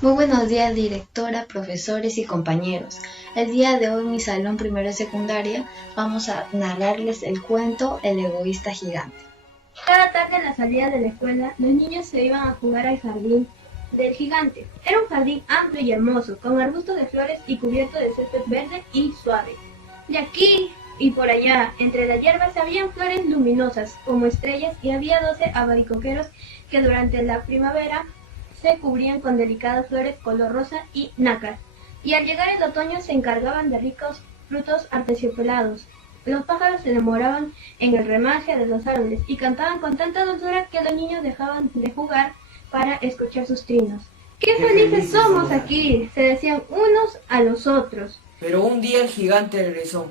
Muy buenos días, directora, profesores y compañeros. El día de hoy en mi salón primero de secundaria vamos a narrarles el cuento El egoísta gigante. Cada tarde a la salida de la escuela, los niños se iban a jugar al jardín del gigante. Era un jardín amplio y hermoso, con arbustos de flores y cubierto de césped verde y suave. De aquí y por allá, entre las hierbas, habían flores luminosas como estrellas y había 12 albaricoqueros que durante la primavera se cubrían con delicadas flores color rosa y nácar, y al llegar el otoño se encargaban de ricos frutos aterciopelados. Los pájaros se enamoraban en el remaje de los árboles y cantaban con tanta dulzura que los niños dejaban de jugar para escuchar sus trinos. ¡Qué felices somos aquí!, se decían unos a los otros. Pero un día el gigante regresó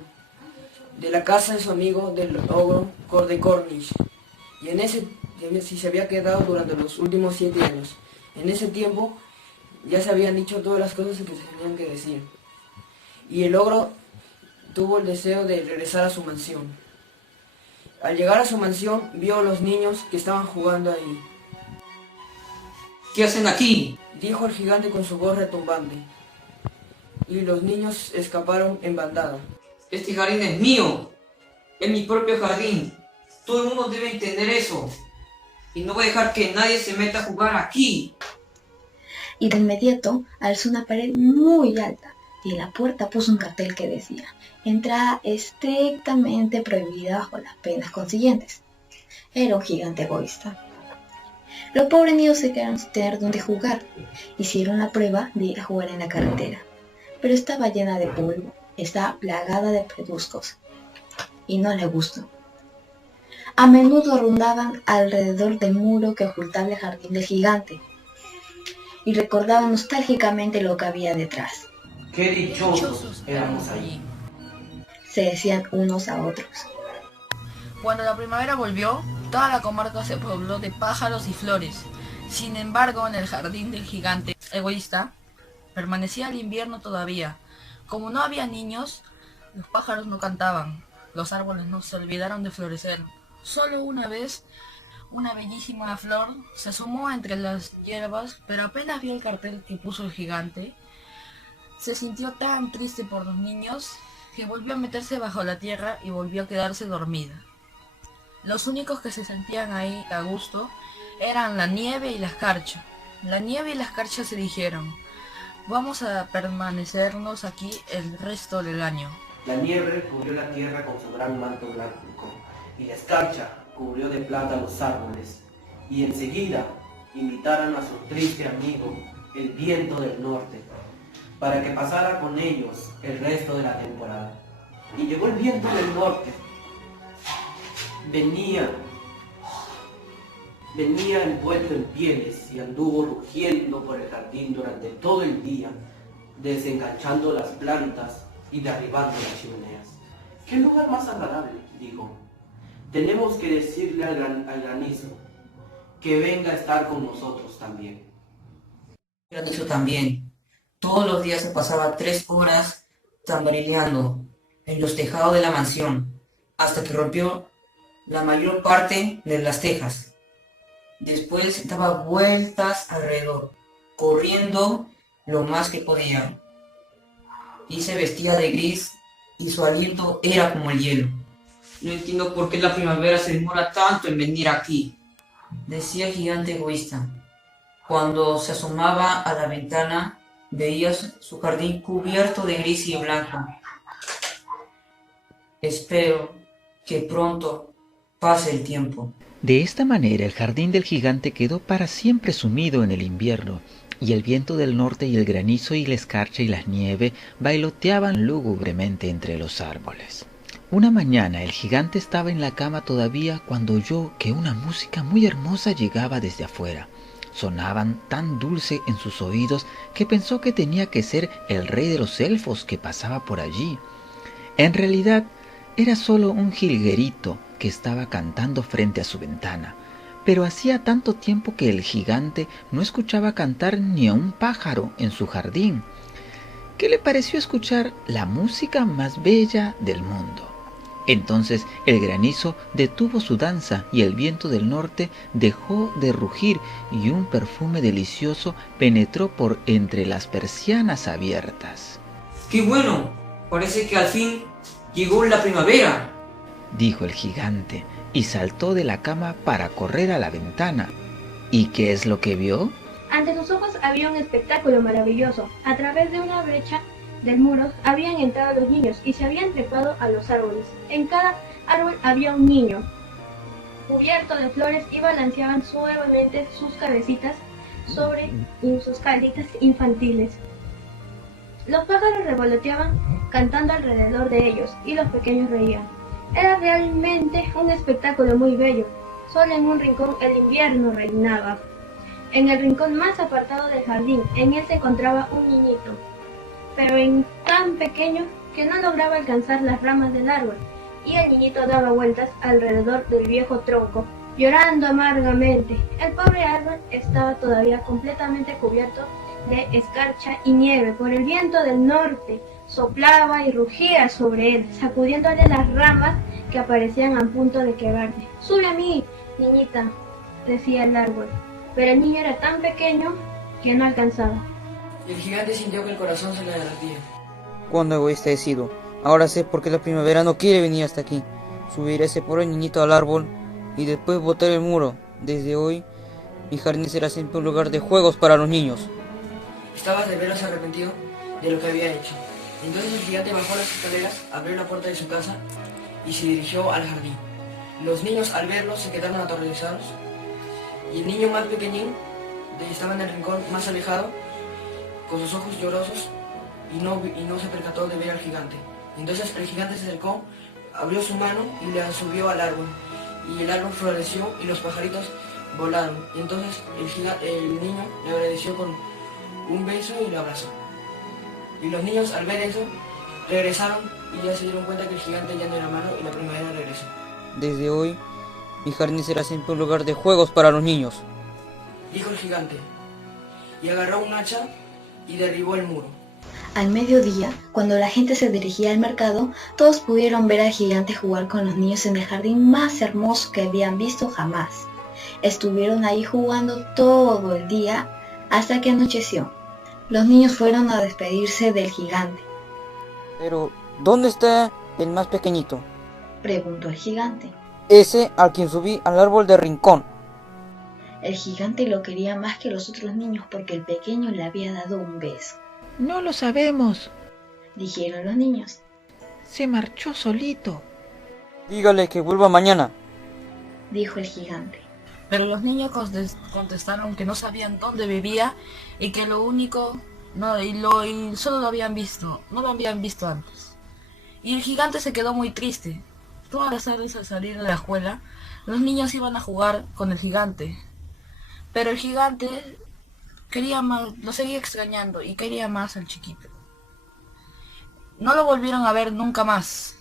de la casa de su amigo del ogro de Cornish, y en ese se había quedado durante los últimos 7 años. En ese tiempo ya se habían dicho todas las cosas que se tenían que decir, y el ogro tuvo el deseo de regresar a su mansión. Al llegar a su mansión vio a los niños que estaban jugando ahí. ¿Qué hacen aquí?, dijo el gigante con su voz retumbante, y los niños escaparon en bandada. Este jardín es mío, es mi propio jardín. Todo el mundo debe entender eso. Y no voy a dejar que nadie se meta a jugar aquí. Y de inmediato alzó una pared muy alta y en la puerta puso un cartel que decía: entrada estrictamente prohibida bajo las penas consiguientes. Era un gigante egoísta. Los pobres niños se quedaron sin tener dónde jugar. Hicieron la prueba de ir a jugar en la carretera, pero estaba llena de polvo, estaba plagada de pedruscos y no les gustó. A menudo rondaban alrededor del muro que ocultaba el jardín del gigante y recordaban nostálgicamente lo que había detrás. ¡Qué dichosos éramos allí!, se decían unos a otros. Cuando la primavera volvió, toda la comarca se pobló de pájaros y flores. Sin embargo, en el jardín del gigante egoísta permanecía el invierno todavía. Como no había niños, los pájaros no cantaban, los árboles no se olvidaron de florecer. Solo una vez, una bellísima flor se asomó entre las hierbas, pero apenas vio el cartel que puso el gigante, se sintió tan triste por los niños que volvió a meterse bajo la tierra y volvió a quedarse dormida. Los únicos que se sentían ahí a gusto eran la nieve y la escarcha. La nieve y la escarcha se dijeron: vamos a permanecernos aquí el resto del año. La nieve cubrió la tierra con su gran manto blanco, y la escarcha cubrió de plata los árboles, y enseguida invitaron a su triste amigo, el viento del norte, para que pasara con ellos el resto de la temporada. Y llegó el viento del norte. Venía envuelto en pieles y anduvo rugiendo por el jardín durante todo el día, desenganchando las plantas y derribando las chimeneas. ¡Qué lugar más agradable!, dijo. Tenemos que decirle al granizo que venga a estar con nosotros también. El granizo también. Todos los días se pasaba 3 horas tamborileando en los tejados de la mansión, hasta que rompió la mayor parte de las tejas. Después daba vueltas alrededor, corriendo lo más que podía, y se vestía de gris y su aliento era como el hielo. No entiendo por qué la primavera se demora tanto en venir aquí, decía el gigante egoísta. Cuando se asomaba a la ventana, veía su jardín cubierto de gris y blanco. Espero que pronto pase el tiempo. De esta manera el jardín del gigante quedó para siempre sumido en el invierno, y el viento del norte y el granizo y la escarcha y la nieve bailoteaban lúgubremente entre los árboles. Una mañana el gigante estaba en la cama todavía cuando oyó que una música muy hermosa llegaba desde afuera. Sonaban tan dulce en sus oídos que pensó que tenía que ser el rey de los elfos que pasaba por allí. En realidad era solo un jilguerito que estaba cantando frente a su ventana, pero hacía tanto tiempo que el gigante no escuchaba cantar ni a un pájaro en su jardín, que le pareció escuchar la música más bella del mundo. Entonces el granizo detuvo su danza y el viento del norte dejó de rugir y un perfume delicioso penetró por entre las persianas abiertas. ¡Qué bueno! Parece que al fin llegó la primavera, dijo el gigante y saltó de la cama para correr a la ventana. ¿Y qué es lo que vio? Ante sus ojos había un espectáculo maravilloso. A través de una brecha del muro habían entrado los niños y se habían trepado a los árboles. En cada árbol había un niño, cubierto de flores, y balanceaban suavemente sus cabecitas sobre sus calitas infantiles. Los pájaros revoloteaban cantando alrededor de ellos y los pequeños reían. Era realmente un espectáculo muy bello. Solo en un rincón el invierno reinaba. En el rincón más apartado del jardín, en él se encontraba un niñito, pero tan pequeño que no lograba alcanzar las ramas del árbol, y el niñito daba vueltas alrededor del viejo tronco, llorando amargamente. El pobre árbol estaba todavía completamente cubierto de escarcha y nieve por el viento del norte. Soplaba y rugía sobre él, sacudiéndole las ramas que aparecían a punto de quebrarse. «Sube a mí, niñita», decía el árbol, pero el niño era tan pequeño que no alcanzaba. Y el gigante sintió que el corazón se le derretía. Cuán egoísta he sido. Ahora sé por qué la primavera no quiere venir hasta aquí. Subiré a ese pobre niñito al árbol y después botar el muro. Desde hoy, mi jardín será siempre un lugar de juegos para los niños. Estaba de veras arrepentido de lo que había hecho. Entonces el gigante bajó las escaleras, abrió la puerta de su casa y se dirigió al jardín. Los niños, al verlo, se quedaron aterrorizados, y el niño más pequeñín estaba en el rincón más alejado, con sus ojos llorosos, y no se percató de ver al gigante. Entonces el gigante se acercó, abrió su mano y la subió al árbol, y el árbol floreció y los pajaritos volaron. Y entonces el niño le agradeció con un beso y lo abrazó. Y los niños, al ver eso, regresaron y ya se dieron cuenta que el gigante ya no era malo y la primavera regresó. Desde hoy, mi jardín será siempre un lugar de juegos para los niños, dijo el gigante, y agarró un hacha y derribó el muro. Al mediodía, cuando la gente se dirigía al mercado, todos pudieron ver al gigante jugar con los niños en el jardín más hermoso que habían visto jamás. Estuvieron ahí jugando todo el día hasta que anocheció. Los niños fueron a despedirse del gigante. Pero, ¿dónde está el más pequeñito? Preguntó el gigante. Ese al quien subí al árbol de rincón. El gigante lo quería más que los otros niños porque el pequeño le había dado un beso. No lo sabemos, dijeron los niños. Se marchó solito. Dígale que vuelva mañana, dijo el gigante. Pero los niños contestaron que no sabían dónde vivía y que lo único, y solo lo habían visto, no lo habían visto antes. Y el gigante se quedó muy triste. Todas las tardes al salir de la escuela, los niños iban a jugar con el gigante. Pero el gigante quería más, lo seguía extrañando y quería más al chiquito. No lo volvieron a ver nunca más.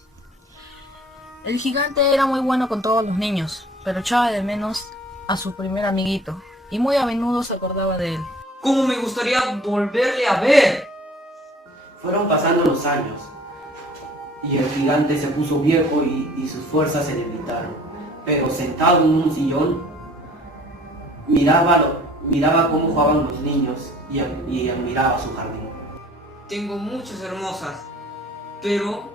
El gigante era muy bueno con todos los niños, pero echaba de menos a su primer amiguito, y muy a menudo se acordaba de él. ¿Cómo me gustaría volverle a ver? Fueron pasando los años, y el gigante se puso viejo y sus fuerzas se le limitaron. Pero sentado en un sillón, miraba cómo jugaban los niños y admiraba su jardín. Tengo muchas hermosas, pero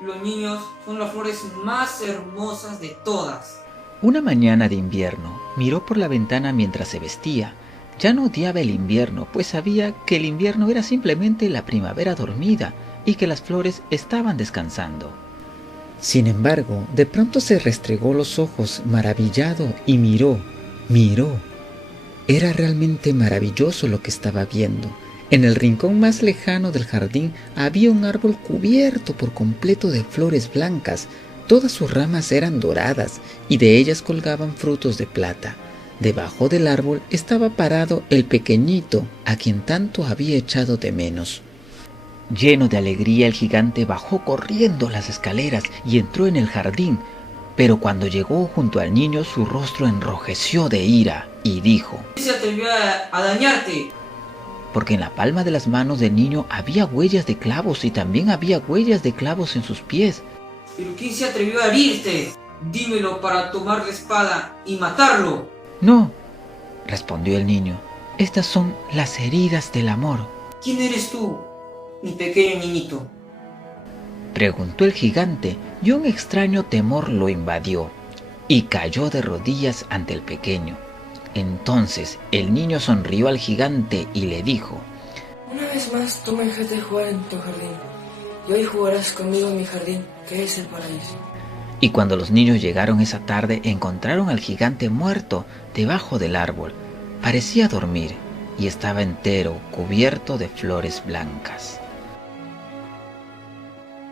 los niños son las flores más hermosas de todas. Una mañana de invierno, miró por la ventana mientras se vestía. Ya no odiaba el invierno, pues sabía que el invierno era simplemente la primavera dormida y que las flores estaban descansando. Sin embargo, de pronto se restregó los ojos maravillado y miró. Era realmente maravilloso lo que estaba viendo. En el rincón más lejano del jardín había un árbol cubierto por completo de flores blancas. Todas sus ramas eran doradas y de ellas colgaban frutos de plata. Debajo del árbol estaba parado el pequeñito a quien tanto había echado de menos. Lleno de alegría, el gigante bajó corriendo las escaleras y entró en el jardín, pero cuando llegó junto al niño su rostro enrojeció de ira y dijo: ¿Quién se atrevió a dañarte? Porque en la palma de las manos del niño había huellas de clavos y también había huellas de clavos en sus pies. ¿Pero quién se atrevió a herirte? Dímelo para tomar la espada y matarlo. No, respondió el niño, estas son las heridas del amor. ¿Quién eres tú, mi pequeño niñito? Preguntó el gigante, y un extraño temor lo invadió, y cayó de rodillas ante el pequeño. Entonces el niño sonrió al gigante y le dijo: Una vez más tú me dejaste jugar en tu jardín, y hoy jugarás conmigo en mi jardín, que es el paraíso. Y cuando los niños llegaron esa tarde, encontraron al gigante muerto debajo del árbol. Parecía dormir, y estaba entero, cubierto de flores blancas.